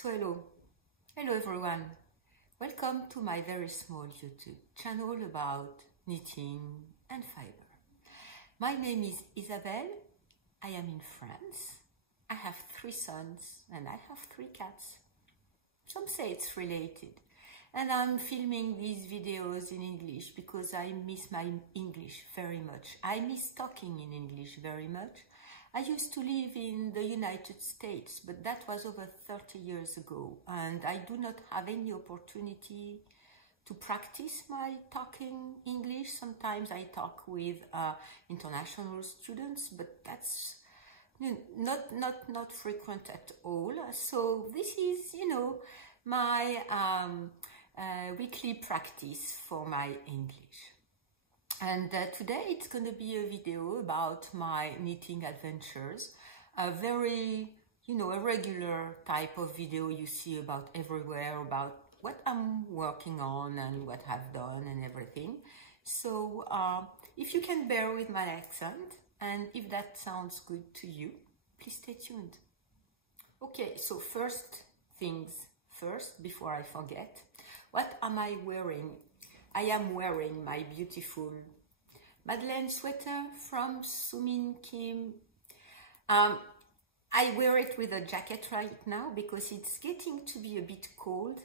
So hello everyone, welcome to my very small YouTube channel about knitting and fiber. My name is Isabelle, I am in France, I have 3 sons and I have 3 cats. Some say it's related, and I'm filming these videos in English because I miss my English very much. I miss talking in English very much. I used to live in the United States, but that was over 30 years ago, and I do not have any opportunity to practice my talking English. Sometimes I talk with international students, but that's not frequent at all. So this is, my weekly practice for my English. And today it's going to be a video about my knitting adventures, a very, a regular type of video you see about everywhere, about what I'm working on and what I've done and everything. So if you can bear with my accent, and if that sounds good to you, please stay tuned. Okay, so first things first, before I forget, what am I wearing? I am wearing my beautiful Madeleine sweater from Sumin Kim. I wear it with a jacket right now because it's getting to be a bit cold.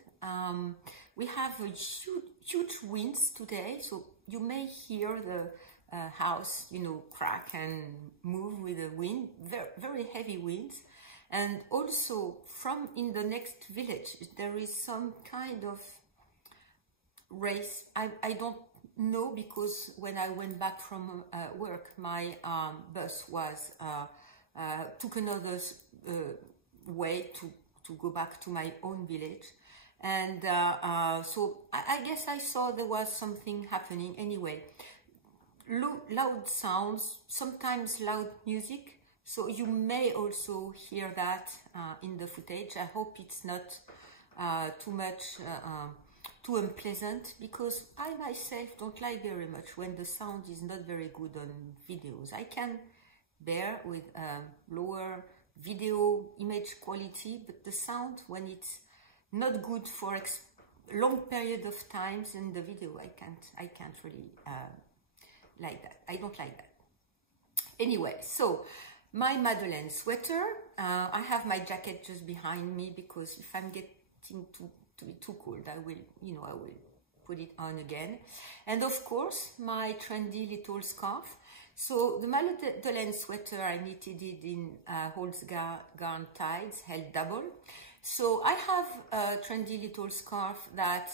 We have a huge winds today, so you may hear the house, crack and move with the wind, very heavy winds. And also from in the next village, there is some kind of race. I don't know, because when I went back from work, my bus was took another way to go back to my own village. And so I guess I saw there was something happening anyway. Loud sounds, sometimes loud music. So you may also hear that in the footage. I hope it's not too much too unpleasant, because I myself don't like very much when the sound is not very good on videos. I can bear with lower video image quality, but the sound, when it's not good for long period of times in the video, I can't really like that. I don't like that. Anyway, so my Madeleine sweater, I have my jacket just behind me, because if I'm getting to be too cold, I will put it on again. And of course my trendy little scarf. So the Madeleine sweater, I knitted it in Holz garn ties, held double. So I have a trendy little scarf that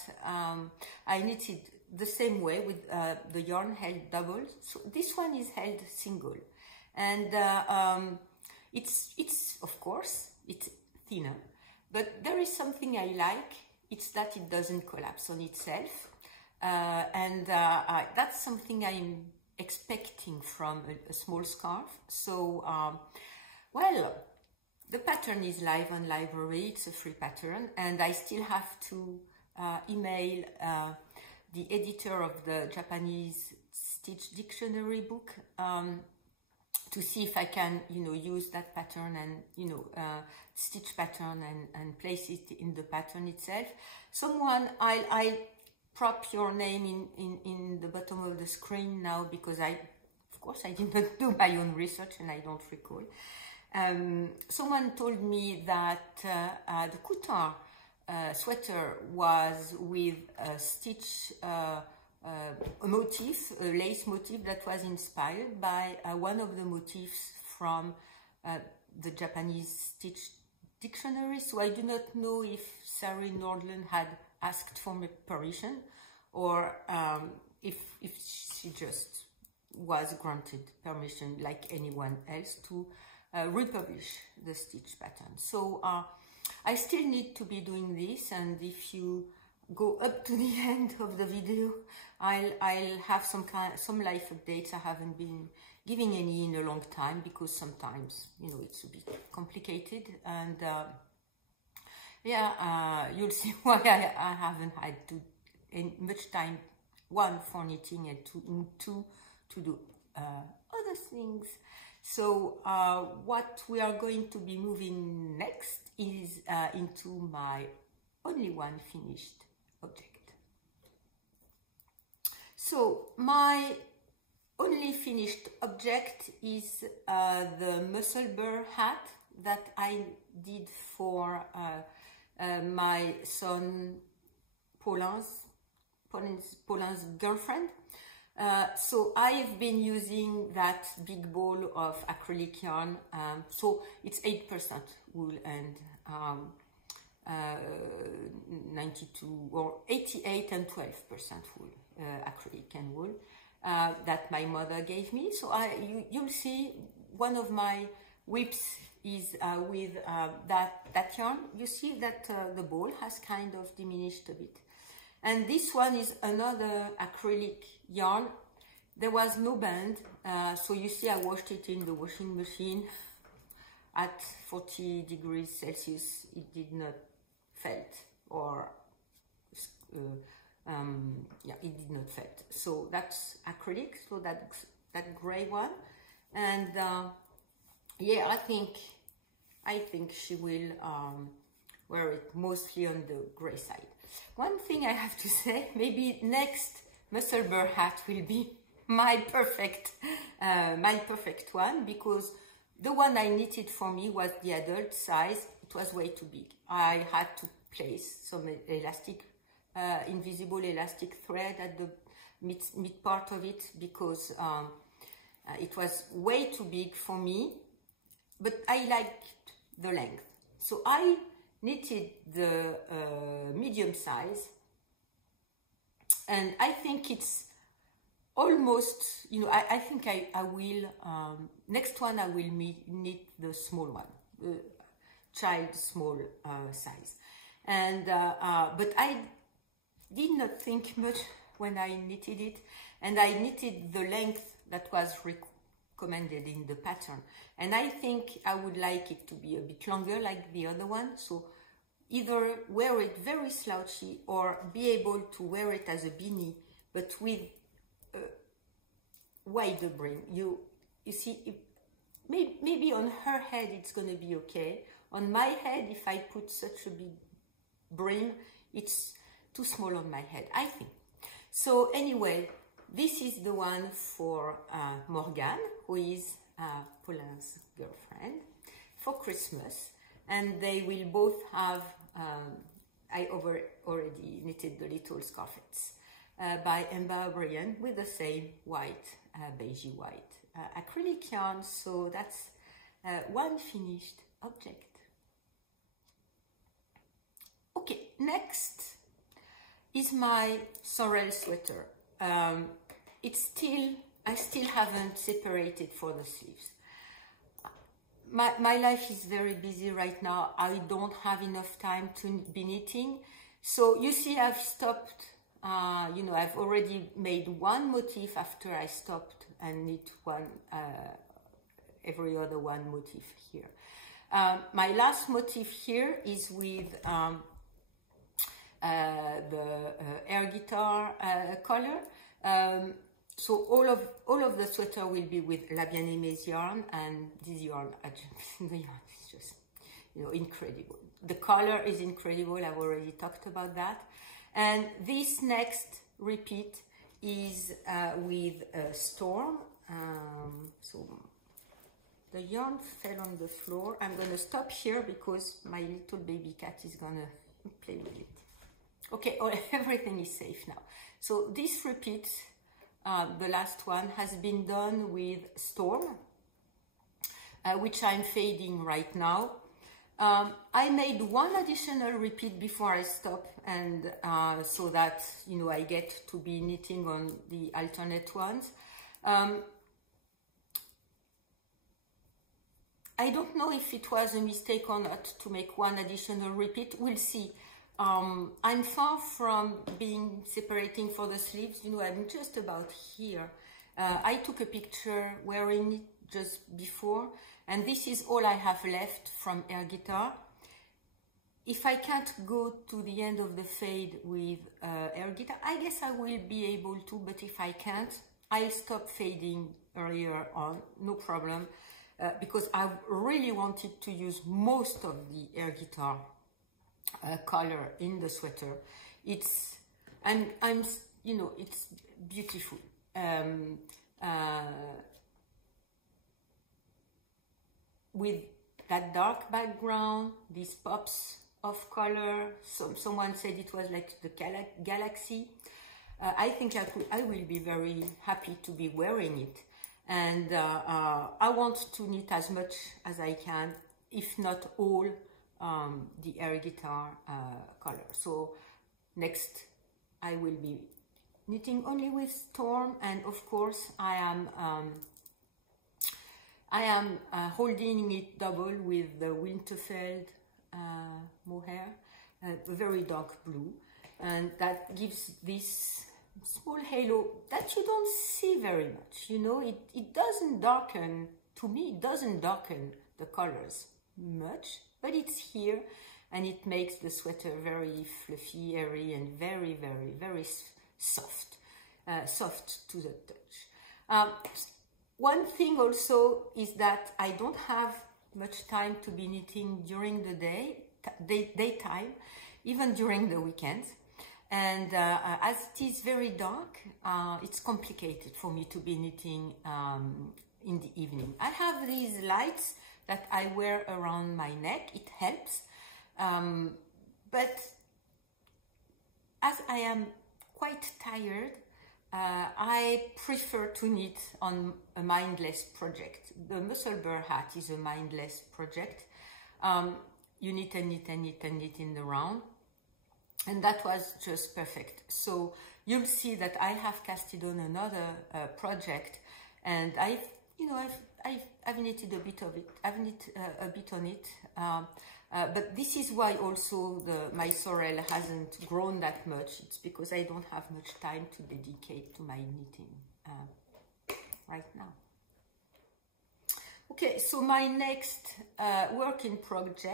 I knitted the same way with the yarn held double. So this one is held single, and it's of course it's thinner, but there is something I like. It's that it doesn't collapse on itself, and that's something I'm expecting from a small scarf. So, well, the pattern is live on Library. It's a free pattern, and I still have to email the editor of the Japanese Stitch Dictionary book to see if I can, use that pattern and, stitch pattern and place it in the pattern itself. Someone, I'll prop your name in the bottom of the screen now, because of course, I did not do my own research and I don't recall. Someone told me that the Couture sweater was with a stitch a motif, a lace motif that was inspired by one of the motifs from the Japanese Stitch Dictionary. So I do not know if Sari Nordland had asked for permission, or if she just was granted permission like anyone else to republish the stitch pattern. So I still need to be doing this, and if you go up to the end of the video, I'll have some life updates. I haven't been giving any in a long time, because sometimes it's a bit complicated, and yeah, you'll see why I haven't had much time, one for knitting and two to do other things. So what we are going to be moving next is into my only one finished object. So my only finished object is the mussel burr hat that I did for my son Paulin's girlfriend. So I've been using that big ball of acrylic yarn. So it's 8% wool and 92 or 88 and 12% wool, acrylic and wool that my mother gave me. So you'll see one of my whips is with that yarn. You see that the ball has kind of diminished a bit. And this one is another acrylic yarn. There was no band, so you see I washed it in the washing machine at 40 degrees Celsius. It did not felt, or yeah, it did not felt. So that's acrylic, so that gray one. And yeah, I think she will wear it mostly on the gray side. One thing I have to say, maybe next mussel burr hat will be my perfect one, because the one I knitted for me was the adult size. It was way too big. I had to place some elastic, invisible elastic thread at the mid part of it, because it was way too big for me, but I liked the length. So I knitted the medium size, and I think it's almost, you know, I think I will, next one I will knit the small one, the child small size. And, but I did not think much when I knitted it, and I knitted the length that was recommended in the pattern. And I think I would like it to be a bit longer like the other one, so either wear it very slouchy or be able to wear it as a beanie, but with a wider brim. You see, maybe on her head it's going to be okay. On my head, if I put such a big brim, it's too small on my head, I think. So anyway, this is the one for Morgane, who is Paulin's girlfriend, for Christmas. And they will both have, I already knitted the little scarfettes by Emma O'Brien with the same white, beigey white acrylic yarn. So that's one finished object. Okay, next is my Sorrel Sweater. I still haven't separated for the sleeves. My life is very busy right now. I don't have enough time to be knitting. So you see, I've stopped, you know, I've already made one motif after I stopped and knit one, every other one motif here. My last motif here is with the air guitar color. So all of the sweater will be with La Bien-Aimée yarn, and this yarn, the yarn is just, you know, incredible. The color is incredible. I've already talked about that. And this next repeat is with Storm. So the yarn fell on the floor. I'm going to stop here because my little baby cat is going to play with it. Okay, everything is safe now. So this repeat, the last one, has been done with Storm, which I'm fading right now. I made one additional repeat before I stop, and so that, you know, I get to be knitting on the alternate ones. I don't know if it was a mistake or not to make one additional repeat. We'll see. I'm far from being separating for the sleeves. You know, I'm just about here. I took a picture wearing it just before, and this is all I have left from air guitar. If I can't go to the end of the fade with air guitar, I guess I will be able to, but if I can't, I'll stop fading earlier on, no problem. because I really wanted to use most of the air guitar color in the sweater. It's, you know, it's beautiful. With that dark background, these pops of color. Someone said it was like the galaxy. I think I will be very happy to be wearing it. And I want to knit as much as I can, if not all, the air guitar color. So next I will be knitting only with Storm, and of course I am holding it double with the Winterfeld mohair, a very dark blue, and that gives this small halo that you don't see very much. You know, it doesn't darken, to me it doesn't darken the colors much, but it's here, and it makes the sweater very fluffy, airy, and very, very, very soft, soft to the touch. One thing also is that I don't have much time to be knitting during the daytime, even during the weekends. And as it is very dark, it's complicated for me to be knitting in the evening. I have these lights that I wear around my neck. It helps. But as I am quite tired, I prefer to knit on a mindless project. The Muscle Bear hat is a mindless project. You knit and knit and knit and knit in the round. And that was just perfect. So you'll see that I have casted on another project, and I've knitted a bit of it. I've knit a bit on it, but this is why also my sorrel hasn't grown that much. It's because I don't have much time to dedicate to my knitting right now. Okay, so my next work in progress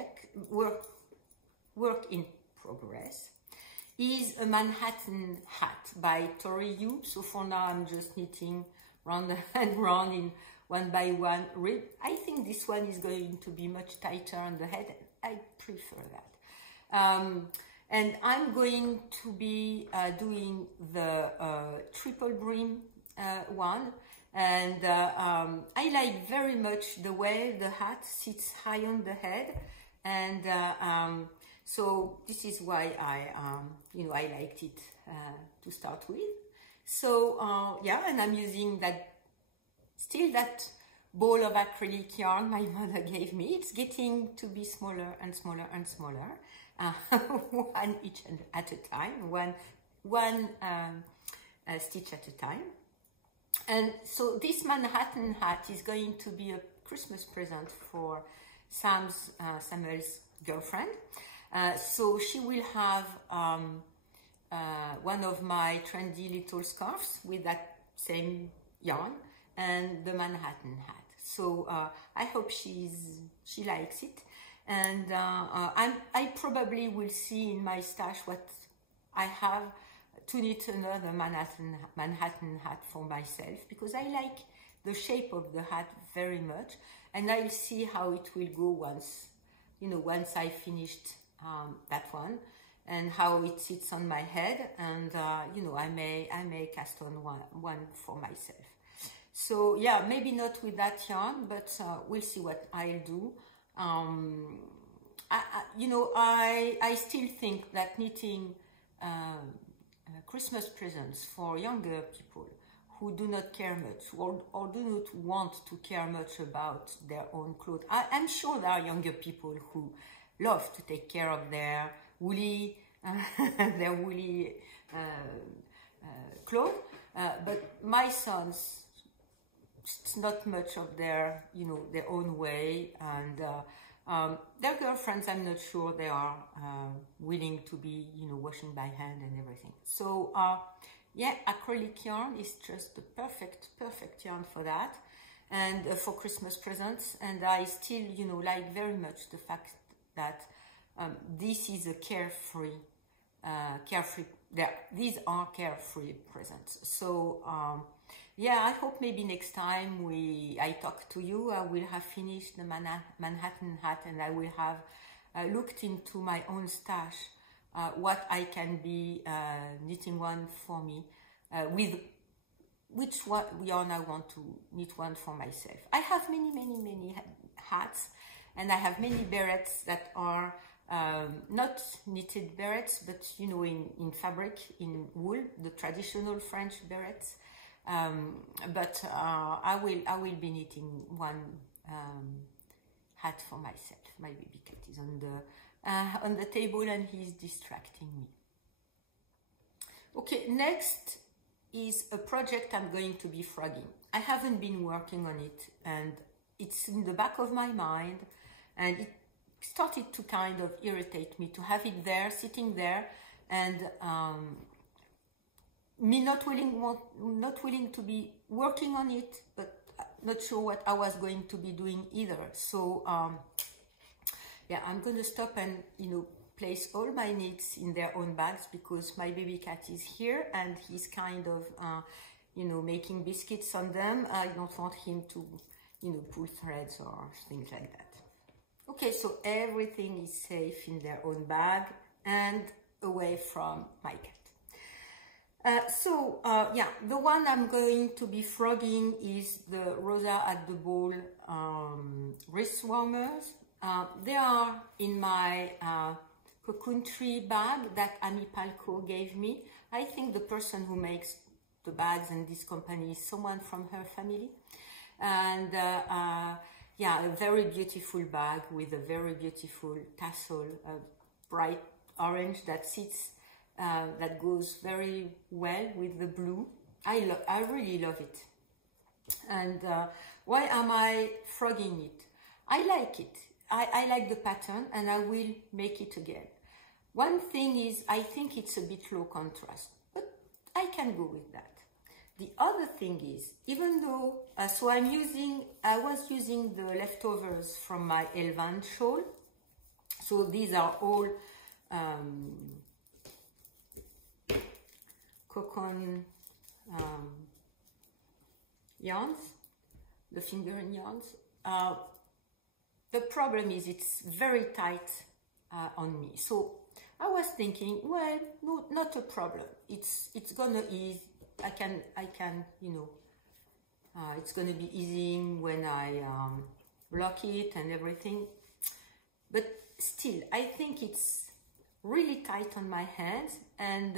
is a Manhattan hat by Tori Yu. So for now I'm just knitting round and round in one by one rib. I think this one is going to be much tighter on the head. I prefer that. And I'm going to be doing the triple brim one. And I like very much the way the hat sits high on the head. And so this is why I liked it to start with. So yeah, and I'm using still that ball of acrylic yarn my mother gave me. It's getting to be smaller and smaller and smaller, one each at a time, one stitch at a time. And so this Manhattan hat is going to be a Christmas present for Samuel's girlfriend. So she will have one of my trendy little scarves with that same yarn and the Manhattan hat. So I hope she likes it, and I probably will see in my stash what I have to knit another Manhattan hat for myself, because I like the shape of the hat very much, and I'll see how it will go once I finished that one, and how it sits on my head, and I may cast on one for myself. So yeah, maybe not with that yarn, but we'll see what I'll do. I still think that knitting Christmas presents for younger people who do not care much, or do not want to care much about their own clothes. I'm sure there are younger people who love to take care of their woolly clothes, but my sons, it's not much of their own way, and their girlfriends, I'm not sure they are willing to be washing by hand and everything. So yeah, acrylic yarn is just the perfect yarn for that, and for Christmas presents. And I still like very much the fact that this is a carefree these are carefree presents. So yeah, I hope maybe next time I talk to you, I will have finished the Manhattan hat, and I will have looked into my own stash, what I can be knitting one for me, with which yarn I want to knit one for myself. I have many hats, and I have many berets that are not knitted berets, but you know, in fabric, in wool, the traditional French berets. But I will be knitting one hat for myself. My baby cat is on the table and he's distracting me. Okay, next is a project I'm going to be frogging. I haven't been working on it, and it's in the back of my mind, and it started to kind of irritate me to have it there, sitting there, and me not willing to be working on it, but not sure what I was going to be doing either. So yeah, I'm going to stop and, you know, place all my knits in their own bags, because my baby cat is here and he's kind of you know, making biscuits on them. I don't want him to, you know, pull threads or things like that. Okay, so everything is safe in their own bag and away from my cat. Yeah, the one I'm going to be frogging is the Rosa at the Ball wrist warmers. They are in my cocoon tree bag that Ami Palco gave me. I think the person who makes the bags in this company is someone from her family. And yeah, a very beautiful bag with a very beautiful tassel, bright orange that sits, that goes very well with the blue. I really love it. And why am I frogging it? I like it. I like the pattern, and I will make it again. One thing is, I think it's a bit low contrast, but I can go with that. The other thing is, even though, so I was using the leftovers from my Elvan shawl. So these are all cocoon yarns, the fingering yarns. The problem is it's very tight on me. So I was thinking, well, no, not a problem. It's gonna ease. I can, you know, it's gonna be easing when I lock it and everything. But still, I think it's really tight on my hands, and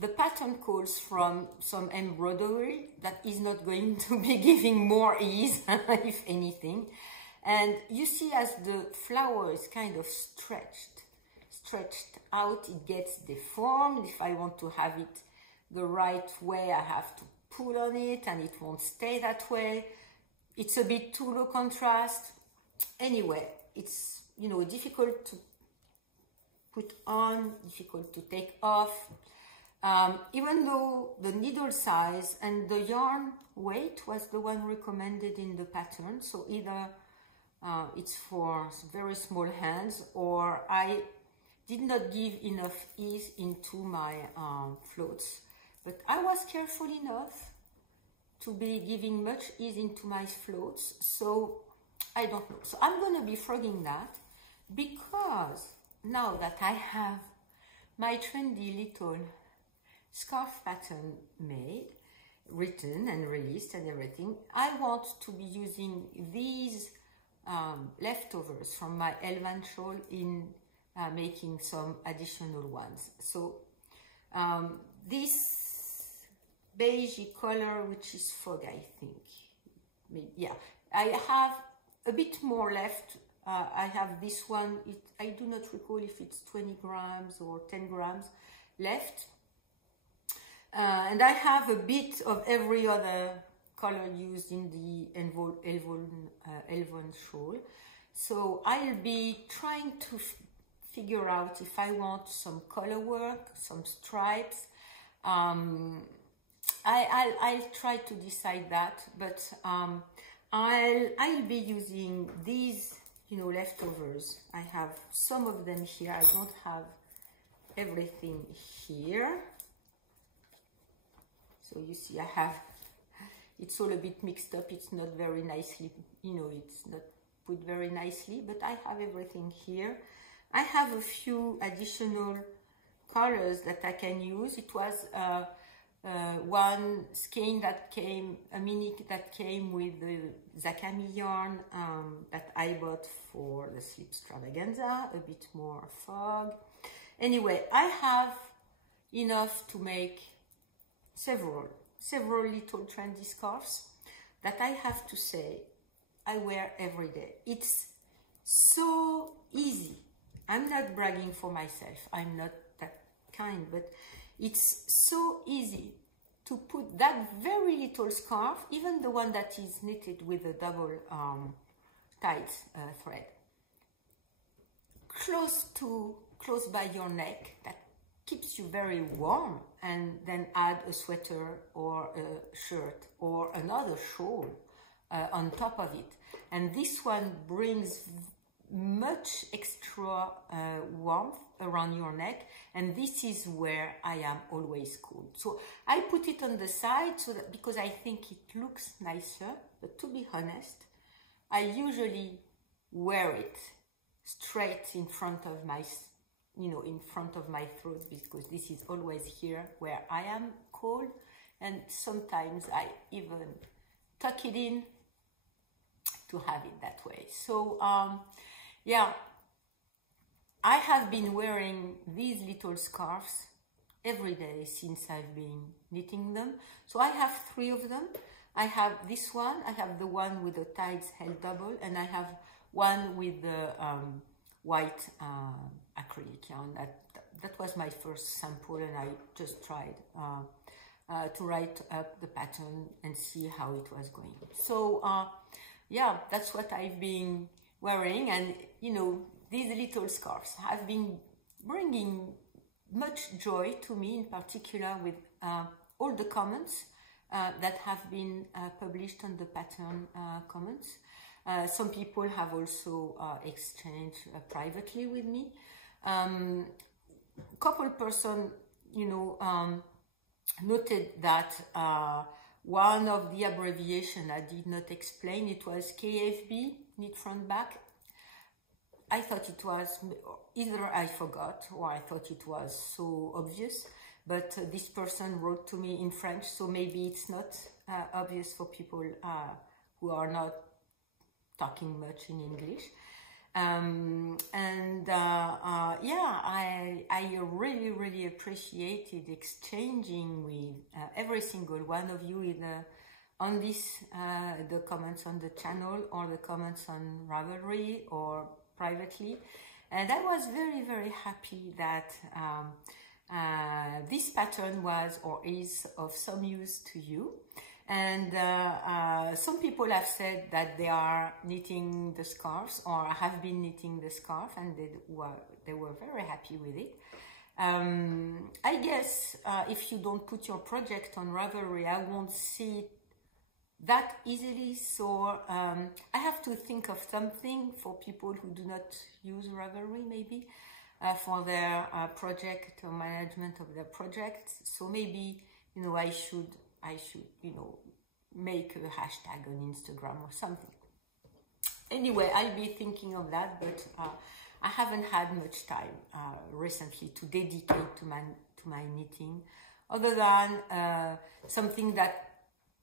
the pattern calls from some embroidery that is not going to be giving more ease, if anything. And you see, as the flower is kind of stretched out, it gets deformed. If I want to have it the right way, I have to pull on it, and it won't stay that way. It's a bit too low contrast. Anyway, it's, you know, difficult to put on, difficult to take off. Even though the needle size and the yarn weight was the one recommended in the pattern, so either it's for very small hands, or I did not give enough ease into my floats. But I was careful enough to be giving much ease into my floats, so I don't know. So I'm going to be frogging that, because now that I have my trendy little scarf pattern made, written and released and everything, I want to be using these leftovers from my Elvan shawl in making some additional ones. So this beigey color, which is fog, I think. Maybe, yeah, I have a bit more left. I have this one. I do not recall if it's 20 grams or 10 grams left. And I have a bit of every other color used in the Elvan shawl. So I'll be trying to figure out if I want some color work, some stripes. I'll try to decide that, but I'll be using these, you know, leftovers. I have some of them here. I don't have everything here. So you see I have, it's all a bit mixed up, it's not very nicely, you know, it's not put very nicely, but I have everything here. I have a few additional colors that I can use. It was one skein that came, a mini that came with the Zakami yarn that I bought for the Sleep Extravaganza, a bit more fog. Anyway, I have enough to make several little trendy scarves that I have to say I wear every day. It's so easy. I'm not bragging for myself, I'm not that kind, but it's so easy to put that very little scarf, even the one that is knitted with a double tight thread, close by your neck, that keeps you very warm, and then add a sweater or a shirt or another shawl on top of it. And this one brings much extra warmth around your neck, and this is where I am always cold. So I put it on the side so that, because I think it looks nicer, but to be honest, I usually wear it straight in front of my, you know, in front of my throat, because this is always here where I am cold, and sometimes I even tuck it in to have it that way. So yeah, I have been wearing these little scarves every day since I've been knitting them. So I have 3 of them. I have this one, I have the one with the ties held double, and I have one with the white acrylic yarn. That was my first sample, and I just tried to write up the pattern and see how it was going. So yeah, that's what I've been wearing, and you know, these little scarves have been bringing much joy to me, in particular with all the comments that have been published on the pattern comments. Some people have also exchanged privately with me. Couple person, you know, noted that one of the abbreviation I did not explain, it was KFB, knit front back. I thought it was, either I forgot or I thought it was so obvious, but this person wrote to me in French, so maybe it's not obvious for people who are not talking much in English. Yeah, I really appreciated exchanging with every single one of you, either on this, the comments on the channel, or the comments on Ravelry, or privately. And I was very happy that this pattern was or is of some use to you. And some people have said that they are knitting the scarves, or have been knitting the scarf, and they were very happy with it. I guess if you don't put your project on Ravelry, I won't see it that easily. So I have to think of something for people who do not use Ravelry, maybe for their project or management of their projects. So maybe, you know, I should, you know, make a hashtag on Instagram or something. Anyway, I'll be thinking of that, but I haven't had much time recently to dedicate to my knitting, other than something that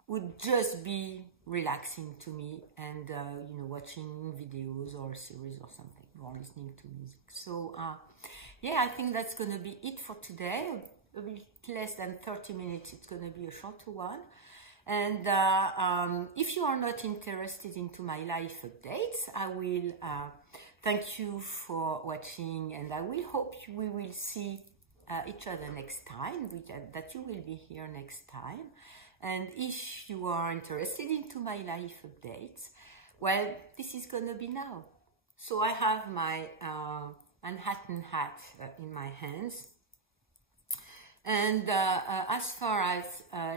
would just be relaxing to me, and you know, watching videos or series or something, or listening to music. So yeah, I think that's gonna be it for today. A bit less than 30 minutes, it's going to be a shorter one. And if you are not interested into my life updates, I will thank you for watching, and I will hope we will see each other next time, that you will be here next time. And if you are interested into my life updates, well, this is going to be now. So I have my Manhattan hat in my hands. And as far as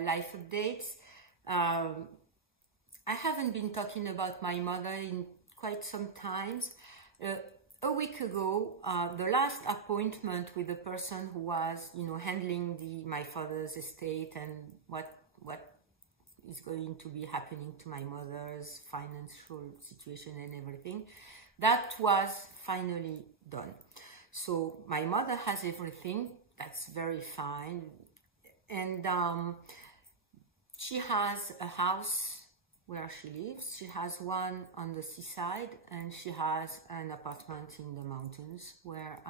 life updates, I haven't been talking about my mother in quite some times. a week ago, the last appointment with the person who was, handling my father's estate and what is going to be happening to my mother's financial situation and everything, that was finally done. So my mother has everything. That's very fine. And she has a house where she lives. She has one on the seaside, and she has an apartment in the mountains, where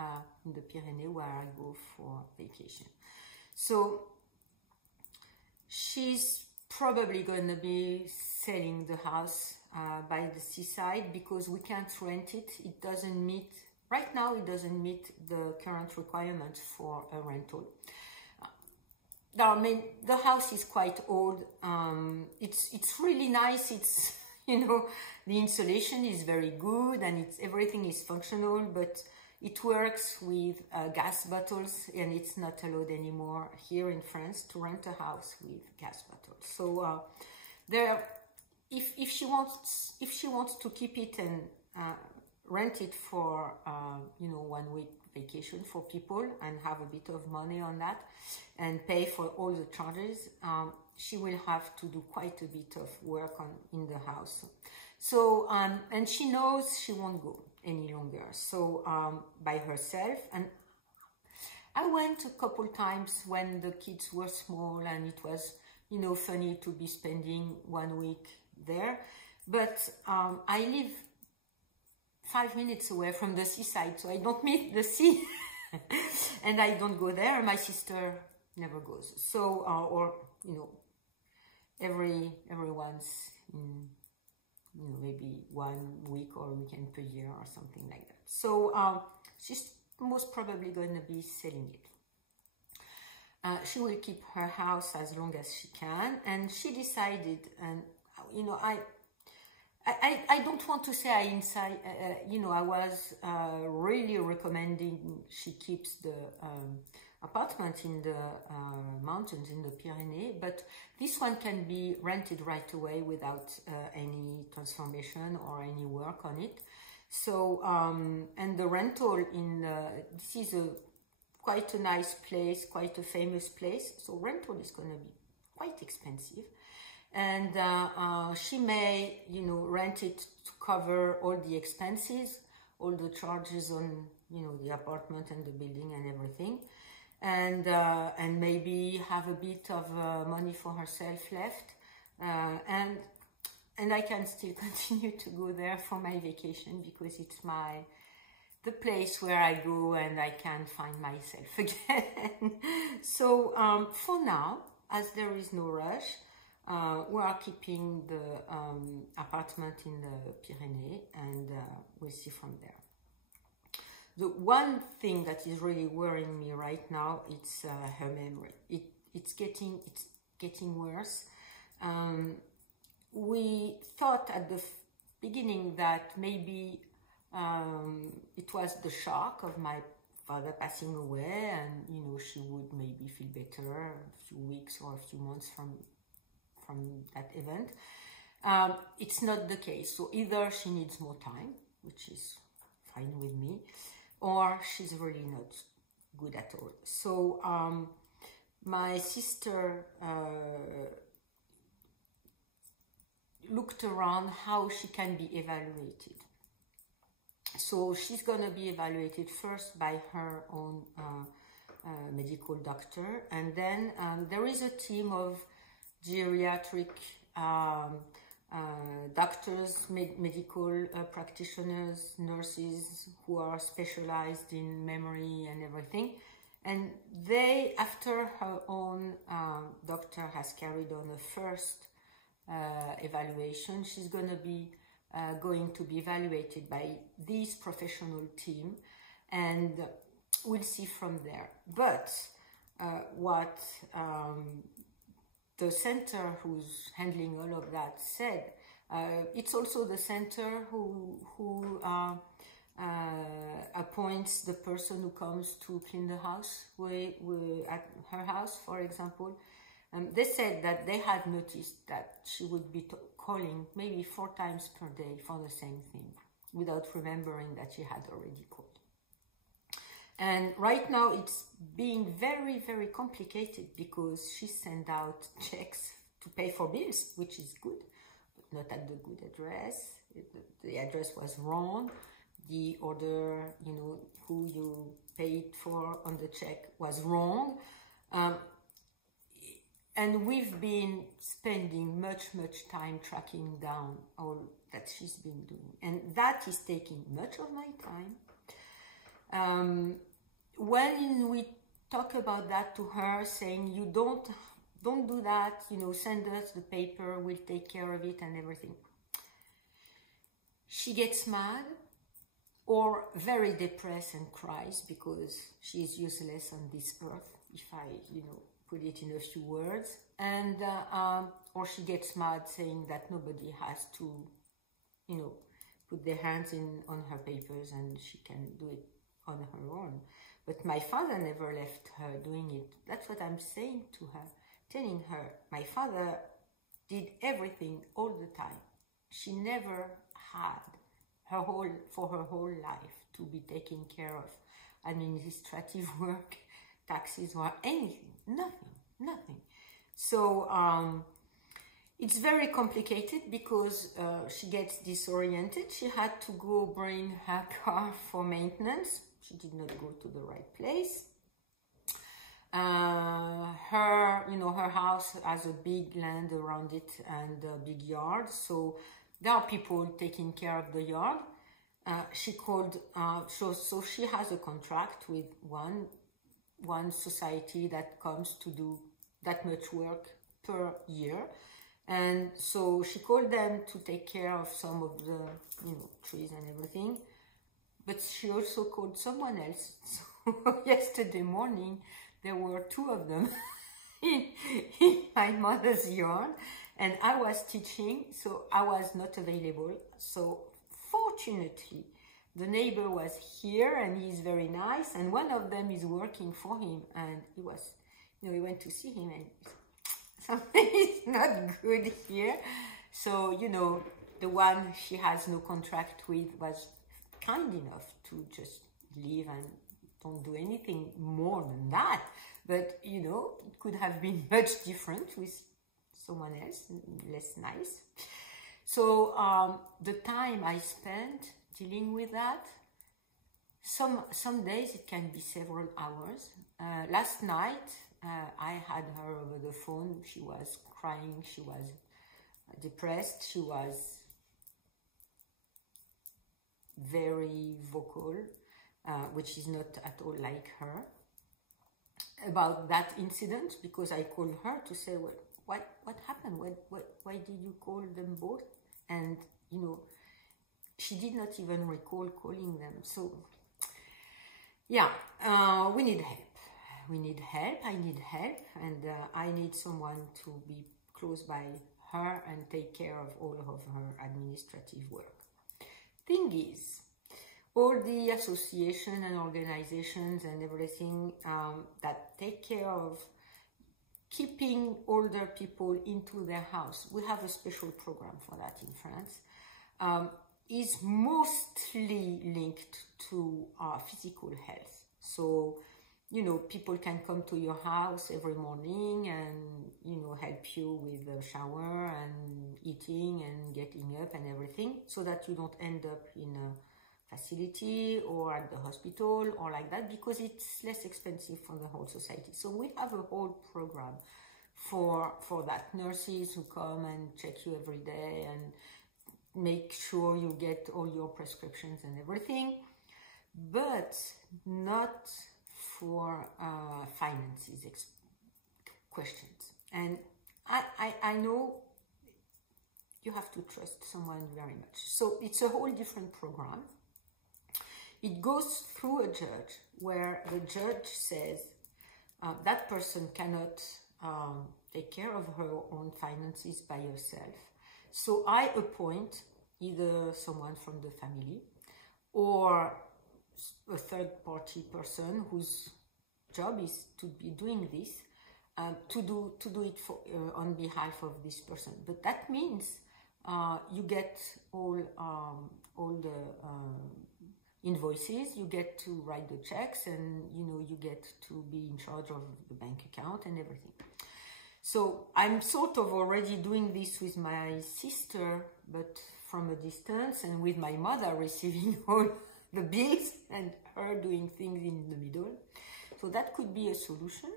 in the Pyrenees, where I go for vacation. So she's probably going to be selling the house by the seaside, because we can't rent it. It doesn't meet, right now it doesn't meet the current requirements for a rental. The house is quite old. It's really nice. It's, the insulation is very good, and everything is functional, but it works with gas bottles, and it's not allowed anymore here in France to rent a house with gas bottles. So if she wants to keep it and rent it for 1 week vacation for people and have a bit of money on that and pay for all the charges, she will have to do quite a bit of work in the house. So and she knows she won't go any longer, so by herself. And I went a couple times when the kids were small, and it was funny to be spending 1 week there, but I live 5 minutes away from the seaside, so I don't meet the sea. And I don't go there. My sister never goes. So or every once in maybe 1 week or weekend per year or something like that. So she's most probably going to be selling it. She will keep her house as long as she can, and she decided, and I don't want to say I was really recommending she keeps the apartment in the mountains in the Pyrenees, but this one can be rented right away without any transformation or any work on it. So and the rental this is quite a nice place, quite a famous place, so rental is going to be quite expensive. And she may, rent it to cover all the expenses, all the charges on, the apartment and the building and everything, and maybe have a bit of money for herself left, and I can still continue to go there for my vacation, because it's the place where I go and I can find myself again. So for now, as there is no rush, we are keeping the apartment in the Pyrenees, and we'll see from there. The one thing that is really worrying me right now, it's her memory. It's getting worse. We thought at the beginning that maybe it was the shock of my father passing away, and she would maybe feel better a few weeks or a few months from that event. It's not the case. So either she needs more time, which is fine with me, or she's really not good at all. So my sister looked around how she can be evaluated. So she's gonna be evaluated first by her own medical doctor, and then there is a team of geriatric doctors, medical practitioners, nurses who are specialized in memory and everything. And they, after her own doctor has carried on a first evaluation, she's going to be evaluated by this professional team, and we'll see from there. But what the center who's handling all of that said, it's also the center who appoints the person who comes to clean the house, at her house, for example. They said that they had noticed that she would be calling maybe 4 times per day for the same thing. without remembering that she had already called. And right now it's being very, very complicated because she sent out checks to pay for bills, which is good, but not at the good address. The address was wrong. The order, you know, who you paid for on the check was wrong. And we've been spending much time tracking down all that she's been doing. And that is taking much of my time. When we talk about that to her, saying, you don't do that, you know, send us the paper, we'll take care of it and everything. She gets mad or very depressed and cries because she is useless on this earth, if I, you know, put it in a few words. And or she gets mad saying that nobody has to, you know, put their hands on her papers and she can do it on her own. But my father never left her doing it. That's what I'm saying to her, telling her, my father did everything all the time. She never had her whole life to be taken care of administrative work, taxes, or anything, nothing. So it's very complicated because she gets disoriented. She had to go bring her car for maintenance. She did not go to the right place. Her house has a big land around it and a big yard. So there are people taking care of the yard. She called, so she has a contract with one society that comes to do that much work per year. And so she called them to take care of some of the, you know, trees and everything. But she also called someone else. So yesterday morning, there were two of them in my mother's yard. And I was teaching, so I was not available. So fortunately, the neighbor was here and he's very nice. And one of them is working for him. And he was, you know, he went to see him and something is not good here. So, you know, the one she has no contract with was kind enough to just leave and don't do anything more than that. But, you know, it could have been much different with someone else, less nice. So the time I spent dealing with that, some days it can be several hours. Last night I had her over the phone. She was crying, she was depressed, she was very vocal, which is not at all like her, about that incident, because I called her to say, well, what happened? Why did you call them both? And, you know, she did not even recall calling them. So, yeah, we need help. We need help. I need help. And I need someone to be close by her and take care of all of her administrative work. Thing is, all the associations and organizations and everything that take care of keeping older people into their house, we have a special program for that in France, is mostly linked to physical health. So, you know, people can come to your house every morning and, you know, help you with the shower and eating and getting up and everything, so that you don't end up in a facility or at the hospital or like that, because it's less expensive for the whole society. So we have a whole program for that. Nurses who come and check you every day and make sure you get all your prescriptions and everything, but not for finances questions. And I know you have to trust someone very much. So it's a whole different program. It goes through a judge, where the judge says that person cannot take care of her own finances by herself. So I appoint either someone from the family or a third-party person whose job is to be doing this, to do it for, on behalf of this person. But that means you get all all the invoices, you get to write the checks, and you get to be in charge of the bank account and everything. So I'm sort of already doing this with my sister, but from a distance, and with my mother receiving all the bills and her doing things in the middle. So that could be a solution.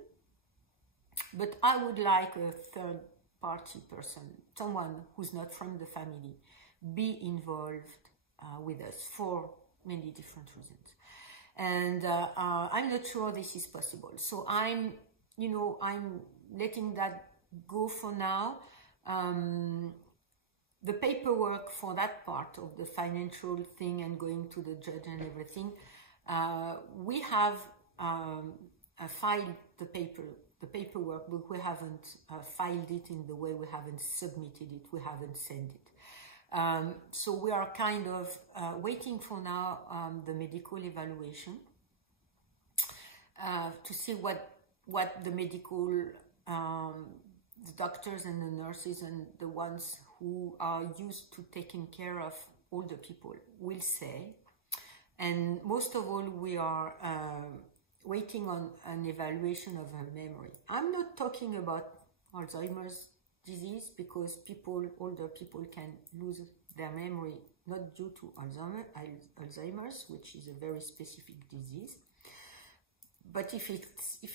But I would like a third party person, someone who's not from the family, be involved with us for many different reasons. And I'm not sure this is possible. So I'm letting that go for now. The paperwork for that part of the financial thing and going to the judge and everything, we have filed the paperwork, but we haven't filed it in the way, we haven't submitted it, we haven't sent it. So we are kind of waiting for now the medical evaluation to see what the medical, the doctors and the nurses and the ones who are used to taking care of older people will say. And most of all, we are waiting on an evaluation of her memory. I'm not talking about Alzheimer's disease, because older people can lose their memory not due to Alzheimer's, which is a very specific disease. But if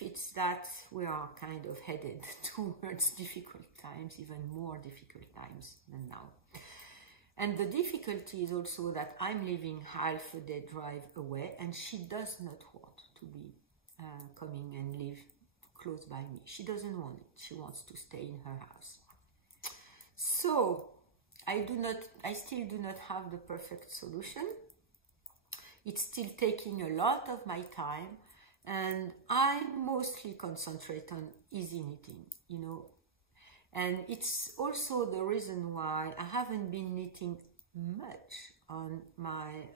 it's that, we are kind of headed towards difficult times, even more difficult times than now. And the difficulty is also that I'm living half a day drive away, and she does not want to be coming and live close by me. She doesn't want it. She wants to stay in her house. So I still do not have the perfect solution. It's still taking a lot of my time, and I mostly concentrate on easy knitting, and it's also the reason why I haven't been knitting much on my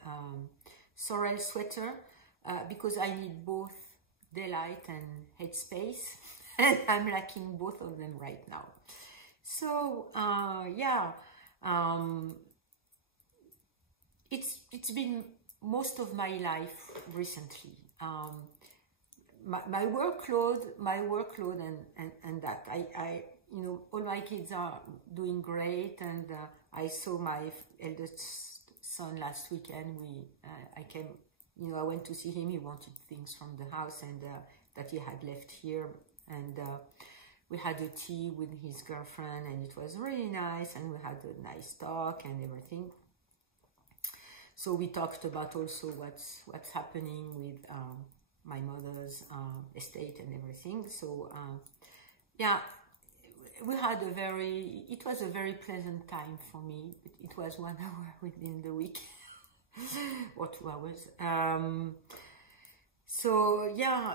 Sorrel Sweater, because I need both daylight and headspace, and I'm lacking both of them right now. So yeah, it's been most of my life recently. My workload and that all my kids are doing great, and I saw my eldest son last weekend. I went to see him. He wanted things from the house and that he had left here, and we had a tea with his girlfriend, and it was really nice, and we had a nice talk and everything. So we talked about also what's happening with my mother's estate and everything. So yeah, it was a very pleasant time for me. It was 1 hour within the week or 2 hours. So yeah,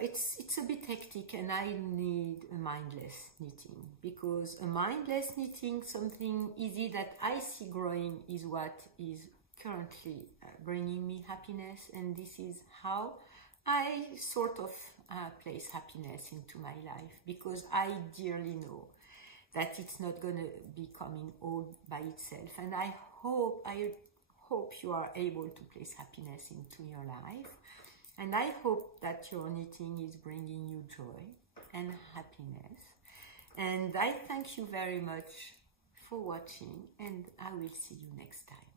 it's a bit hectic, and I need a mindless knitting, because a mindless knitting, something easy that I see growing, is what is currently bringing me happiness, and this is how I sort of place happiness into my life, because I dearly know that it's not going to be coming all by itself, and I hope you are able to place happiness into your life, and I hope that your knitting is bringing you joy and happiness. And I thank you very much for watching, and I will see you next time.